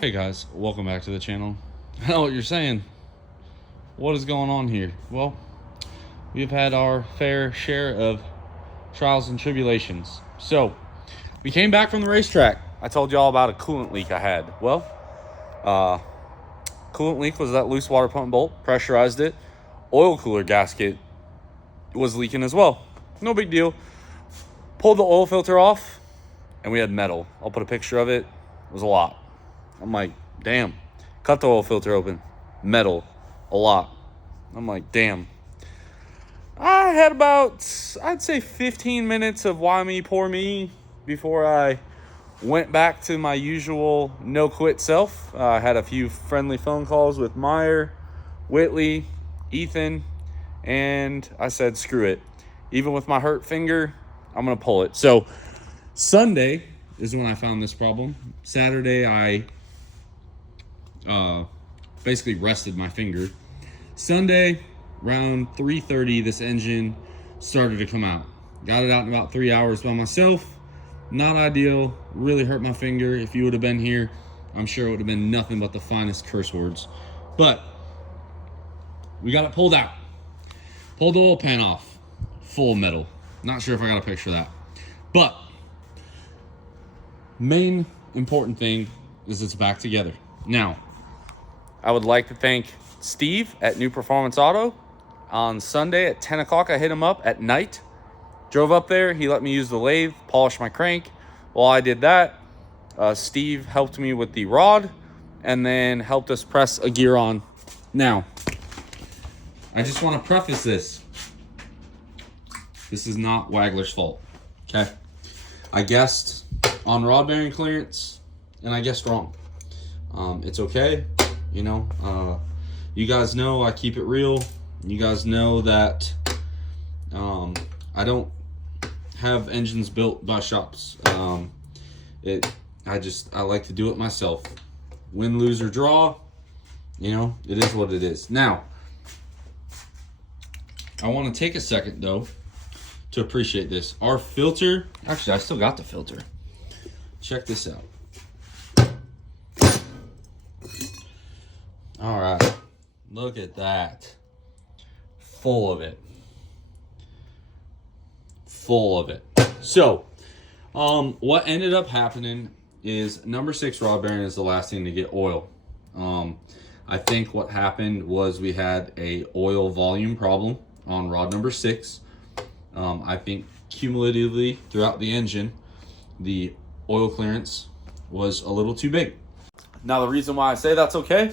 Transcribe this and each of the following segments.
Hey guys, welcome back to the channel. I know what you're saying. What is going on here? Well, we've had our fair share of trials and tribulations. So, we came back from the racetrack. I told you all about a coolant leak I had. Well, coolant leak was that loose water pump bolt, pressurized it. Oil cooler gasket was leaking as well. No big deal. Pulled the oil filter off, and we had metal. I'll put a picture of it. It was a lot. I'm like, damn. Cut the oil filter open. Metal. A lot. I'm like, damn. I had about, I'd say 15 minutes of why me, poor me, before I went back to my usual no-quit self. I had a few friendly phone calls with Meyer, Whitley, Ethan, and I said, screw it. Even with my hurt finger, I'm going to pull it. So Sunday is when I found this problem. Saturday, I basically rested my finger. Sunday, around 3:30, this engine started to come out. Got it out in about 3 hours by myself. Not ideal. Really hurt my finger. If you would have been here, I'm sure it would have been nothing but the finest curse words. But we got it pulled out. Pulled the oil pan off. Full of metal. Not sure if I got a picture of that. But main important thing is it's back together. Now, I would like to thank Steve at New Performance Auto. On Sunday at 10 o'clock, I hit him up at night. Drove up there. He let me use the lathe, polish my crank. While I did that, Steve helped me with the rod and then helped us press a gear on. Now, I just want to preface this. This is not Wagler's fault, okay? I guessed on rod bearing clearance, and I guessed wrong. It's okay, you know. You guys know I keep it real. You guys know that I don't have engines built by shops. I like to do it myself. Win, lose, or draw, you know, it is what it is. Now, I want to take a second though to appreciate this. Our filter, actually I still got the filter. Check this out. All right, look at that. Full of it. Full of it. So, what ended up happening is number 6 rod bearing is the last thing to get oil. I think what happened was we had a oil volume problem on rod number 6. I think cumulatively throughout the engine, the oil clearance was a little too big. Now, the reason why I say that's okay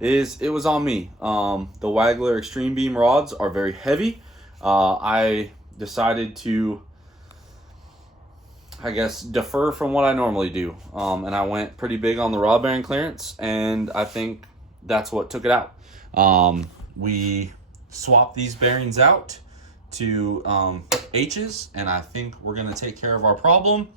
is it was on me. The Wagler Extreme Beam rods are very heavy. I decided to, I guess, defer from what I normally do. And I went pretty big on the rod bearing clearance, and I think that's what took it out. We swapped these bearings out to H's, and I think we're going to take care of our problem.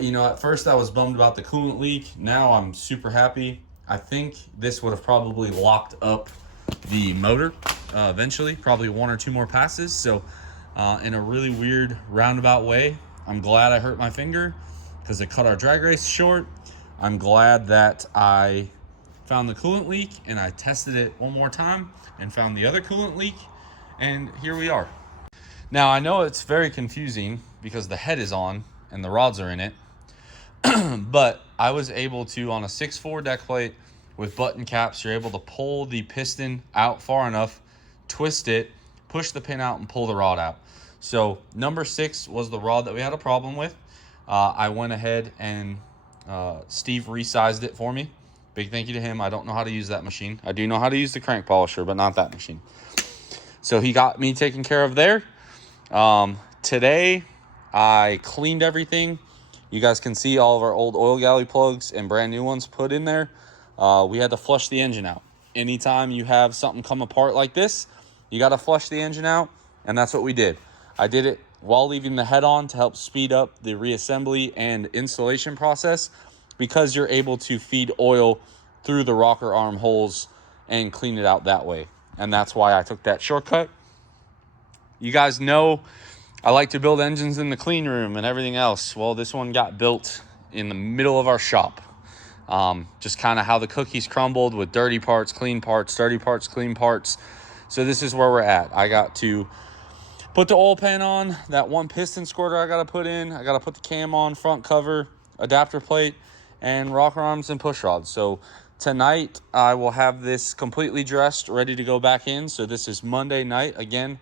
You know, at first I was bummed about the coolant leak. Now I'm super happy. I think this would have probably locked up the motor eventually, probably 1 or 2 more passes. So in a really weird roundabout way, I'm glad I hurt my finger because it cut our drag race short. I'm glad that I found the coolant leak and I tested it one more time and found the other coolant leak, and here we are. Now, I know it's very confusing because the head is on and the rods are in it, but I was able to, on a 6.4 deck plate with button caps, you're able to pull the piston out far enough, twist it, push the pin out, and pull the rod out. So number 6 was the rod that we had a problem with. I went ahead and Steve resized it for me. Big thank you to him. I don't know how to use that machine. I do know how to use the crank polisher, but not that machine. So he got me taken care of there. Today, I cleaned everything. You guys can see all of our old oil galley plugs and brand new ones put in there. We had to flush the engine out. Anytime you have something come apart like this, you got to flush the engine out, and that's what we did. I did it while leaving the head on to help speed up the reassembly and installation process, because you're able to feed oil through the rocker arm holes and clean it out that way. And that's why I took that shortcut. You guys know I like to build engines in the clean room and everything else. Well, this one got built in the middle of our shop. just kind of how the cookies crumbled with dirty parts, clean parts, dirty parts, clean parts. So this is where we're at. I got to put the oil pan on, that one piston squirter I got to put in. I got to put the cam on, front cover, adapter plate, and rocker arms and push rods. So tonight I will have this completely dressed, ready to go back in. So this is Monday night. Again,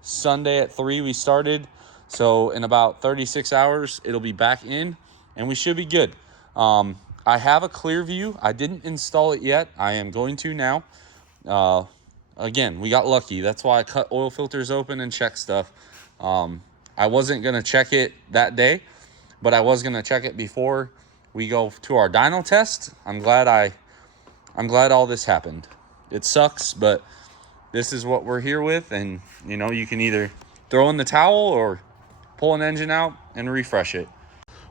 Sunday at 3 we started. So in about 36 hours, it'll be back in, and we should be good. I have a clear view. I didn't install it yet. I am going to now. Again, we got lucky. That's why I cut oil filters open and check stuff. I wasn't going to check it that day, but I was going to check it before we go to our dyno test. I'm glad all this happened. It sucks, but this is what we're here with. And, you know, you can either throw in the towel or pull an engine out and refresh it.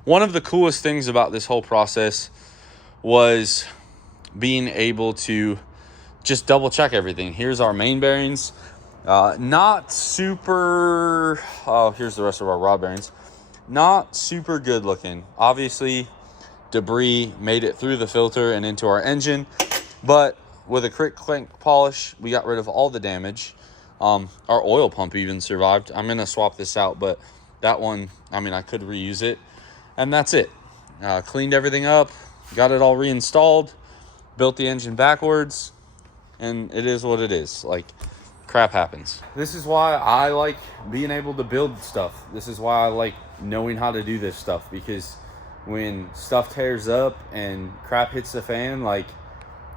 One of the coolest things about this whole process was being able to just double check everything. Here's our main bearings. Not super, here's the rest of our rod bearings. Not super good looking. Obviously, debris made it through the filter and into our engine, but with a quick clink polish, we got rid of all the damage. Our oil pump even survived. I'm gonna swap this out, but that one, I mean, I could reuse it. And that's it. Cleaned everything up, got it all reinstalled, built the engine backwards, and it is what it is. Like, crap happens. This is why I like being able to build stuff. This is why I like knowing how to do this stuff, because when stuff tears up and crap hits the fan, like,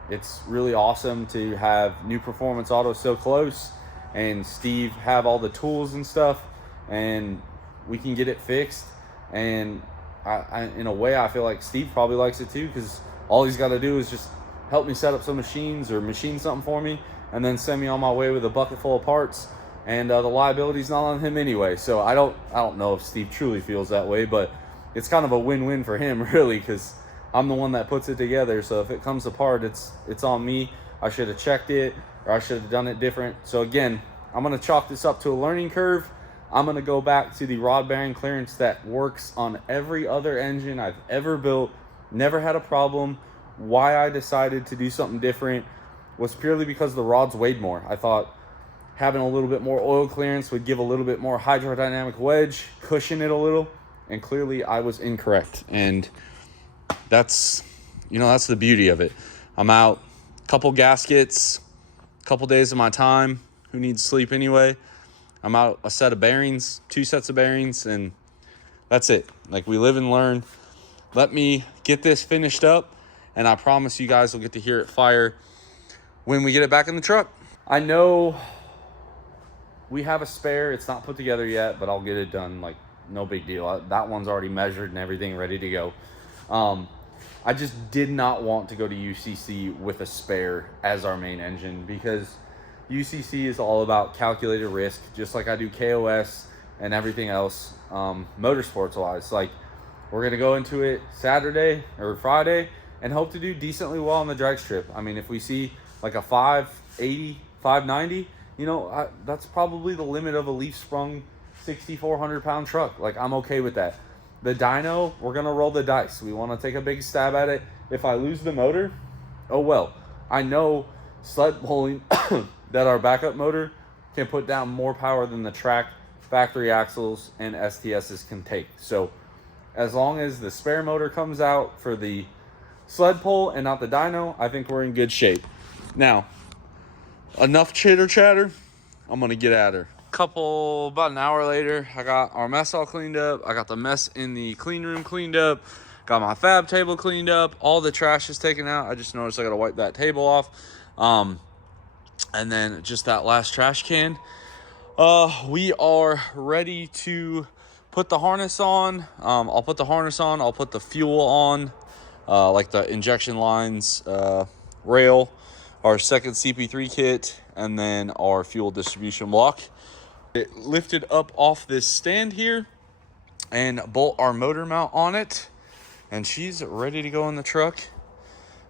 it's really awesome to have New Performance Auto so close and Steve have all the tools and stuff, and we can get it fixed. And I in a way, I feel like Steve probably likes it too, because all he's got to do is just help me set up some machines or machine something for me, and then send me on my way with a bucket full of parts. And the liability's not on him anyway. So I don't know if Steve truly feels that way, but it's kind of a win-win for him, really, because I'm the one that puts it together. So if it comes apart, it's on me. I should have checked it, or I should have done it different. So again, I'm going to chalk this up to a learning curve. I'm going to go back to the rod bearing clearance that works on every other engine I've ever built. Never had a problem. Why I decided to do something different was purely because the rods weighed more. I thought having a little bit more oil clearance would give a little bit more hydrodynamic wedge, cushion it a little, and clearly I was incorrect. And that's the beauty of it. I'm out, couple gaskets, couple days of my time. Who needs sleep anyway? I'm out a set of bearings, 2 sets of bearings, and that's it. Like, we live and learn. Let me get this finished up, and I promise you guys will get to hear it fire when we get it back in the truck. I know we have a spare. It's not put together yet, but I'll get it done. Like, no big deal. That one's already measured and everything, ready to go. I just did not want to go to UCC with a spare as our main engine, because UCC is all about calculated risk, just like I do KOS and everything else, motorsports wise. Like, we're going to go into it Saturday or Friday and hope to do decently well on the drag strip. I mean, if we see like a 580, 590, that's probably the limit of a leaf sprung 6,400 pound truck. Like, I'm okay with that. The dyno, we're going to roll the dice. We want to take a big stab at it. If I lose the motor, oh well. I know sled pulling that our backup motor can put down more power than the track, factory axles, and STSs can take. So as long as the spare motor comes out for the sled pull and not the dyno, I think we're in good shape. Now, enough chitter chatter. I'm going to get at her. About an hour later, I got our mess all cleaned up. I got the mess in the clean room cleaned up. Got my fab table cleaned up. All the trash is taken out. I just noticed I got to wipe that table off. And then just that last trash can. We are ready to put the harness on. I'll put the harness on. I'll put the fuel on, like the injection lines, rail, our second CP3 kit, and then our fuel distribution block. It lifted up off this stand here and bolt our motor mount on it, and she's ready to go in the truck.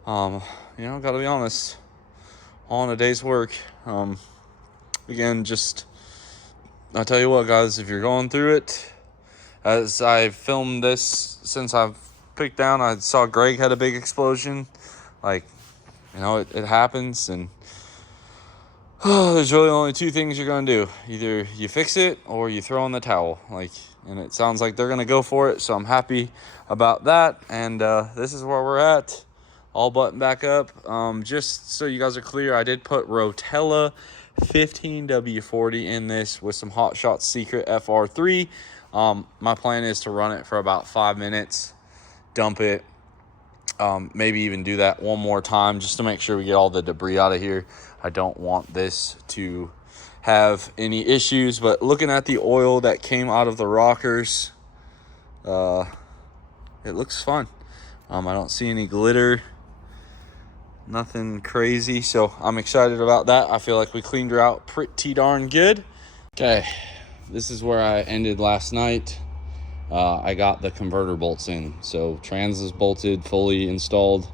Gotta be honest, on a day's work. Again, I'll tell you what, guys, if you're going through it, as I've filmed this since I've picked down. I saw Greg had a big explosion. Like, you know, it happens, and there's really only two things you're gonna do. Either you fix it or you throw in the towel. Like, and it sounds like they're gonna go for it, so I'm happy about that. And this is where we're at. All buttoned back up. Just so you guys are clear, I did put Rotella 15W40 in this with some Hot Shots Secret FR3. My plan is to run it for about 5 minutes, dump it, maybe even do that one more time just to make sure we get all the debris out of here. I don't want this to have any issues, but looking at the oil that came out of the rockers, it looks fun. I don't see any glitter, nothing crazy, so I'm excited about that. I feel like we cleaned her out pretty darn good. Okay, this is where I ended last night. I got the converter bolts in, so trans is bolted, fully installed,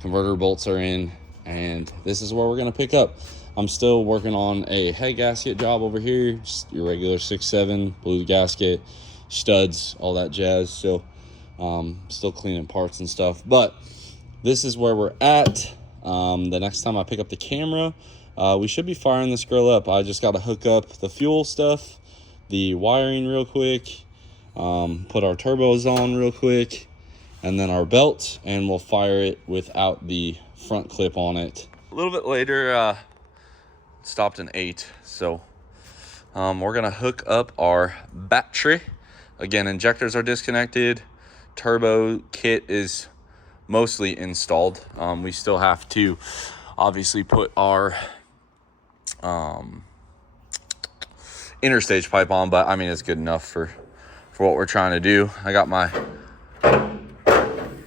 converter bolts are in, and this is where we're going to pick up. I'm still working on a head gasket job over here, just your regular 6.7 blue gasket, studs, all that jazz. So still cleaning parts and stuff, but this is where we're at. The next time I pick up the camera, we should be firing this girl up. I just got to hook up the fuel stuff, the wiring real quick, put our turbos on real quick, and then our belt, and we'll fire it without the front clip on it. A little bit later, stopped an 8, so we're gonna hook up our battery. Again, injectors are disconnected, turbo kit is mostly installed. We still have to obviously put our interstage pipe on, but I mean, it's good enough for what we're trying to do. I got my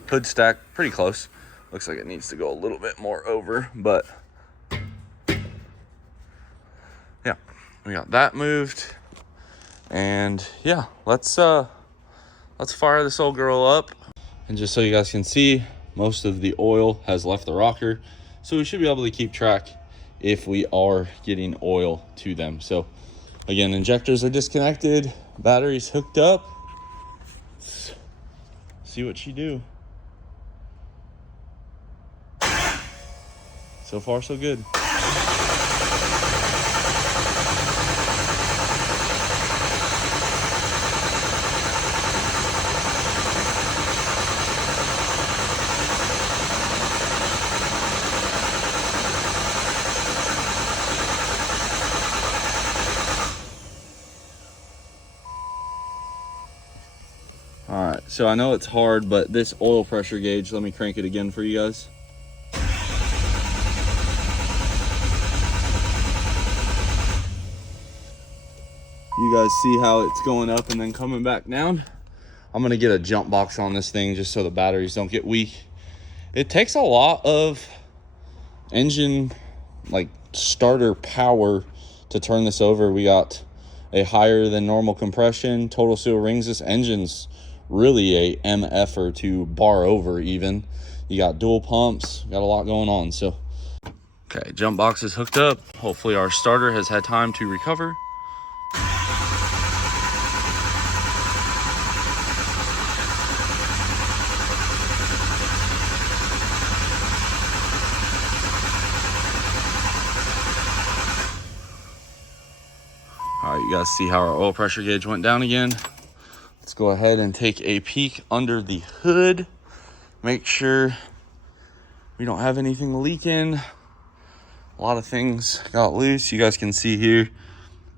hood stack pretty close. Looks like it needs to go a little bit more over, but yeah, we got that moved. And yeah, let's fire this old girl up. And just so you guys can see, most of the oil has left the rocker, so we should be able to keep track if we are getting oil to them. So again, injectors are disconnected, battery's hooked up. Let's see what she do. So far, so good. All right, so I know it's hard, but this oil pressure gauge, let me crank it again for you guys. You guys see how it's going up and then coming back down? I'm gonna get a jump box on this thing just so the batteries don't get weak. It takes a lot of engine, like starter power, to turn this over. We got a higher than normal compression. Total seal rings. This engine's really a MFer to bar over even. You got dual pumps, got a lot going on. So, okay, jump box is hooked up. Hopefully our starter has had time to recover. All right, you guys see how our oil pressure gauge went down again. Let's go ahead and take a peek under the hood. Make sure we don't have anything leaking. A lot of things got loose. You guys can see here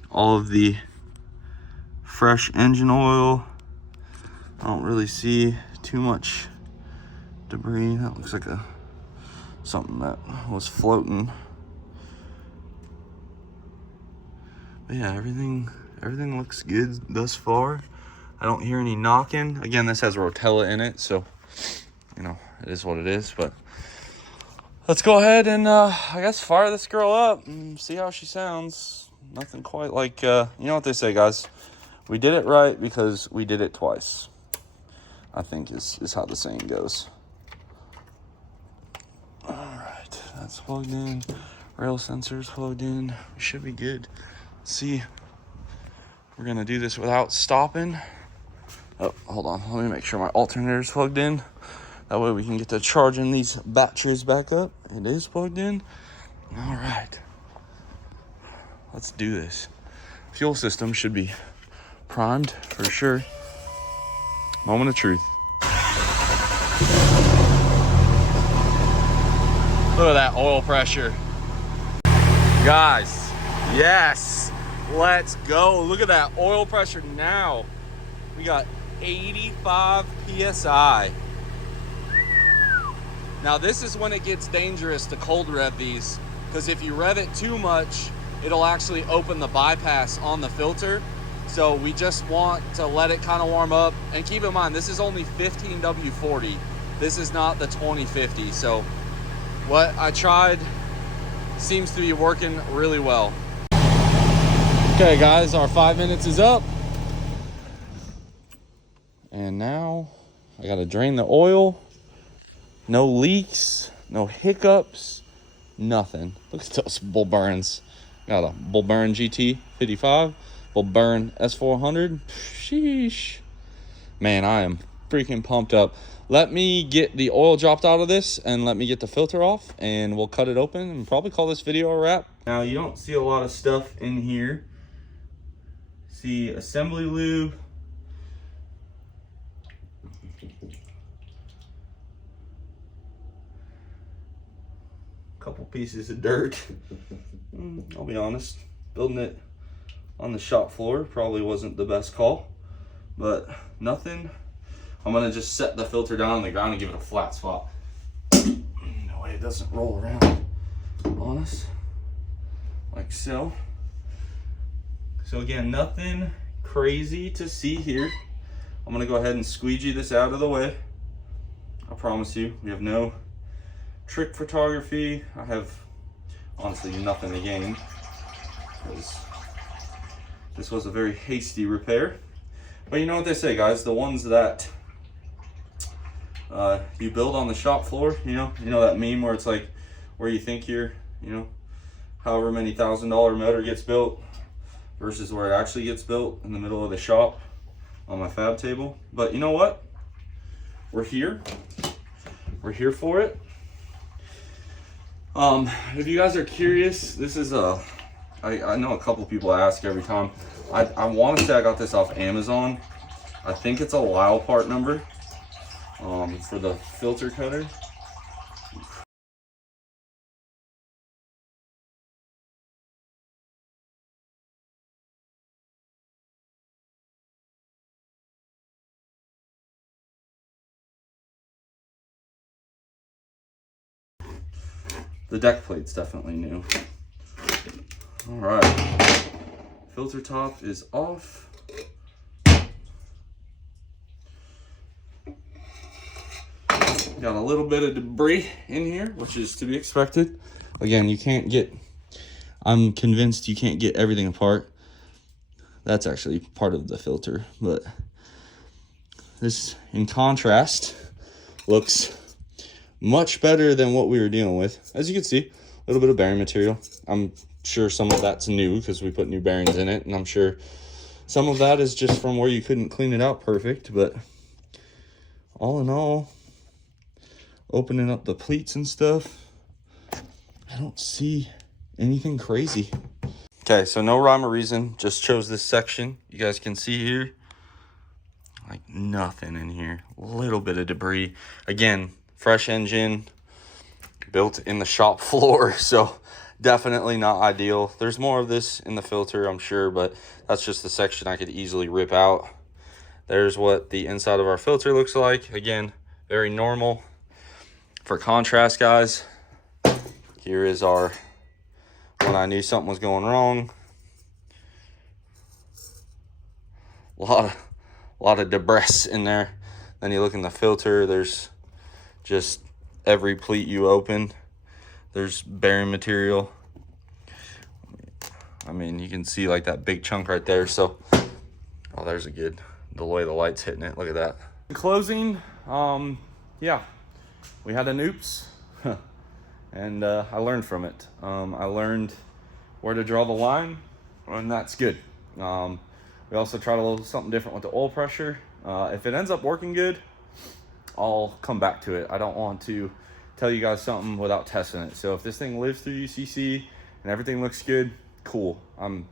all of the fresh engine oil. I don't really see too much debris. That looks like something that was floating. But yeah, everything looks good thus far. I don't hear any knocking. Again, this has Rotella in it, so you know, it is what it is. But let's go ahead and I guess fire this girl up and see how she sounds. Nothing quite like you know what they say, guys, we did it right because we did it twice, I think is how the saying goes. All right, that's plugged in, rail sensors plugged in, we should be good. See, we're gonna do this without stopping. Oh, hold on. Let me make sure my alternator is plugged in. That way we can get to charging these batteries back up. It is plugged in. All right. Let's do this. Fuel system should be primed for sure. Moment of truth. Look at that oil pressure. Guys, yes, let's go. Look at that oil pressure now. We got 85 PSI. Now this is when it gets dangerous to cold rev these, because if you rev it too much, it'll actually open the bypass on the filter. So we just want to let it kind of warm up. And keep in mind, this is only 15W40. This is not the 2050. So what I tried seems to be working really well. Okay guys, our 5 minutes is up. And now I gotta drain the oil. No leaks, no hiccups, nothing. Look at those bull burns. Got a bull burn GT 55, bull burn S400. Sheesh. Man, I am freaking pumped up. Let me get the oil dropped out of this and let me get the filter off and we'll cut it open and probably call this video a wrap. Now you don't see a lot of stuff in here. See assembly lube. Couple pieces of dirt. I'll be honest, building it on the shop floor probably wasn't the best call, but nothing. I'm gonna just set the filter down on the ground and give it a flat spot. No way it doesn't roll around on us, like so. So again, nothing crazy to see here. I'm gonna go ahead and squeegee this out of the way. I promise you, we have no trick photography. I have honestly nothing to gain because this was a very hasty repair. But you know what they say, guys, the ones that you build on the shop floor, you know that meme where it's like where you think your, however many $1,000 motor gets built versus where it actually gets built in the middle of the shop on my fab table. But you know what? We're here for it. If you guys are curious, this is I know a couple people ask every time. I want to say I got this off Amazon. I think it's a Lyle part number for the filter cutter. The deck plate's definitely new. All right, filter top is off. Got a little bit of debris in here, which is to be expected. Again, I'm convinced you can't get everything apart. That's actually part of the filter, but this, in contrast, looks much better than what we were dealing with. As you can see, a little bit of bearing material. I'm sure some of that's new because we put new bearings in it, and I'm sure some of that is just from where you couldn't clean it out perfect. But all in all, opening up the pleats and stuff, I don't see anything crazy. Okay, so no rhyme or reason, just chose this section. You guys can see here, like nothing in here. A little bit of debris. Again, fresh engine, built in the shop floor, so definitely not ideal. There's more of this in the filter, I'm sure, but that's just the section I could easily rip out. There's what the inside of our filter looks like. Again, very normal. For contrast, guys, here is our, when I knew something was going wrong. A lot of debris in there. Then you look in the filter, there's just every pleat you open, there's bearing material. I mean, you can see like that big chunk right there. So, oh, there's the way the light's hitting it. Look at that. In closing, yeah, we had an oops, and I learned from it. I learned where to draw the line, and that's good. We also tried a little something different with the oil pressure. If it ends up working good, I'll come back to it. I don't want to tell you guys something without testing it. So if this thing lives through UCC and everything looks good, cool. I'm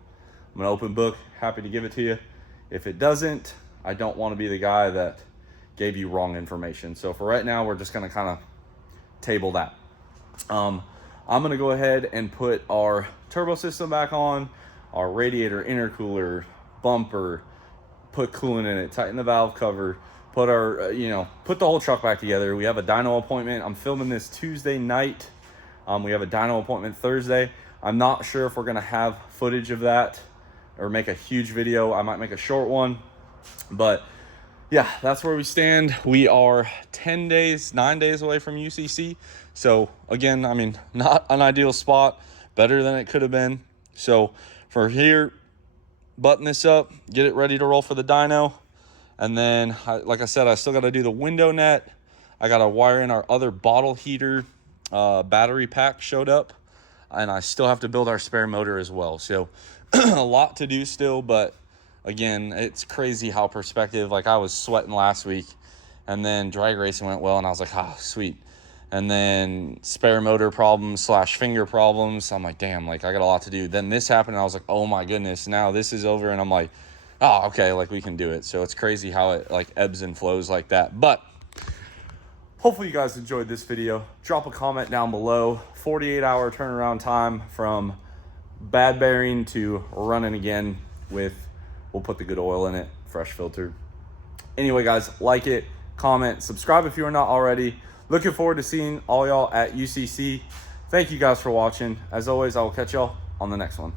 an open book, happy to give it to you. If it doesn't, I don't want to be the guy that gave you wrong information. So for right now, we're just going to kind of table that. I'm going to go ahead and put our turbo system back on, our radiator, intercooler, bumper, put coolant in it, tighten the valve cover, put our, put the whole truck back together. We have a dyno appointment. I'm filming this Tuesday night. We have a dyno appointment Thursday. I'm not sure if we're going to have footage of that or make a huge video. I might make a short one, but yeah, that's where we stand. We are 9 days away from UCC. So again, I mean, not an ideal spot, better than it could have been. So for here, button this up, get it ready to roll for the dyno. And then, like I said, I still got to do the window net. I got to wire in our other bottle heater. Battery pack showed up. And I still have to build our spare motor as well. So a lot to do still, but again, it's crazy how perspective, like I was sweating last week and then drag racing went well and I was like, oh, sweet. And then spare motor problems / finger problems. I'm like, damn, like I got a lot to do. Then this happened and I was like, oh my goodness, now this is over. And I'm like, oh, okay, like we can do it. So it's crazy how it like ebbs and flows like that. But hopefully you guys enjoyed this video. Drop a comment down below. 48-hour turnaround time from bad bearing to running again with, we'll put the good oil in it, fresh filter. Anyway, guys, like it, comment, subscribe if you are not already. Looking forward to seeing all y'all at UCC. Thank you guys for watching. As always, I will catch y'all on the next one.